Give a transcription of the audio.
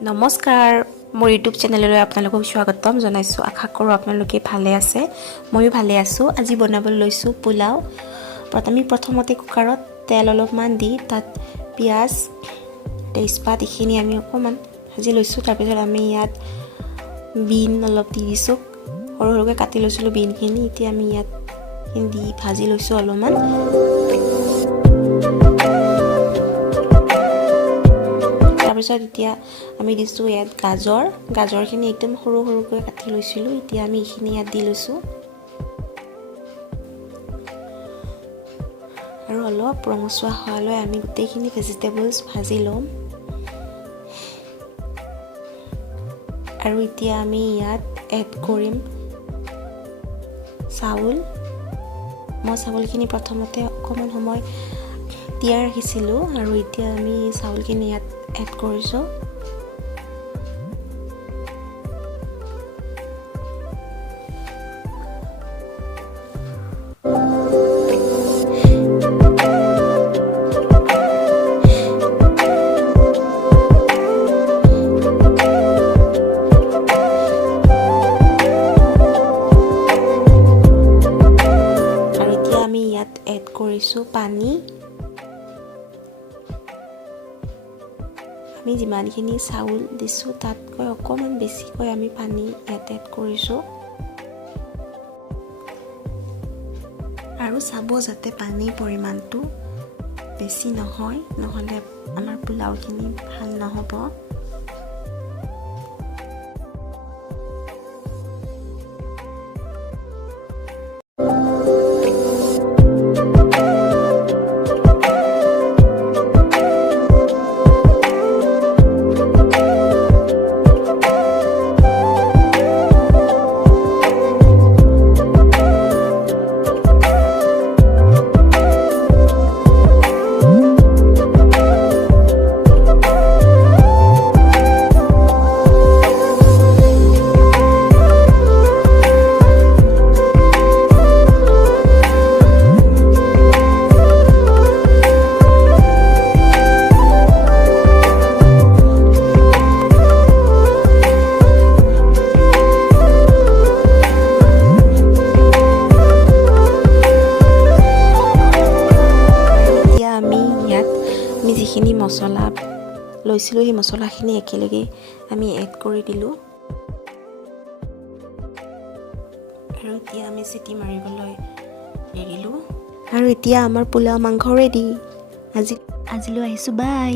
নমস্কাৰ মোৰ ইউটিউব চেনেললৈ আপোনালোকক স্বাগতম জনাইছো। আশা কৰোঁ আপোনালোকে ভালে আছে। ময়ো ভালে আছোঁ। আজি বনাবলৈ লৈছোঁ পোলাও। প্ৰথমতে কুকাৰত তেল অলপমান দি তাত পিঁয়াজ তেজপাত এইখিনি আমি অকণমান ভাজি লৈছোঁ। তাৰপিছত আমি ইয়াত বিন অলপ দি দিছোঁ। সৰু সৰুকৈ কাটি লৈছিলোঁ বিনখিনি। এতিয়া আমি ইয়াত দি ভাজি লৈছোঁ অলপমান। তাৰপিছত এতিয়া আমি দিছোঁ ইয়াত গাজৰখিনি একদম সৰু সৰুকৈ কাটি লৈছিলোঁ। এতিয়া আমি এইখিনি ইয়াত দি লৈছোঁ আৰু অলপ ৰঙচুৱা হোৱালৈ আমি গোটেইখিনি ভেজিটেবলছ ভাজি ল'ম। আৰু এতিয়া আমি ইয়াত এড কৰিম চাউল। মই চাউলখিনি প্ৰথমতে অকণমান সময় তিয়াই ৰাখিছিলোঁ আৰু এতিয়া আমি চাউলখিনি ইয়াত এড কৰিছোঁ। এড কৰিছোঁ পানী। আমি যিমানখিনি চাউল দিছোঁ তাতকৈ অকণমান বেছিকৈ আমি পানী ইয়াত এড কৰিছোঁ আৰু চাব যাতে পানীৰ পৰিমাণটো বেছি নহয়, নহ'লে আমাৰ পোলাওখিনি ভাল নহ'ব। আমি যিখিনি মছলা লৈছিলোঁ সেই মছলাখিনি একেলগে আমি এড কৰি দিলোঁ আৰু এতিয়া আমি চিটি মাৰিবলৈ এৰিলোঁ আৰু এতিয়া আমাৰ পোলাও মাংস ৰেডি। আজিলৈ আহিছোঁ, বাই।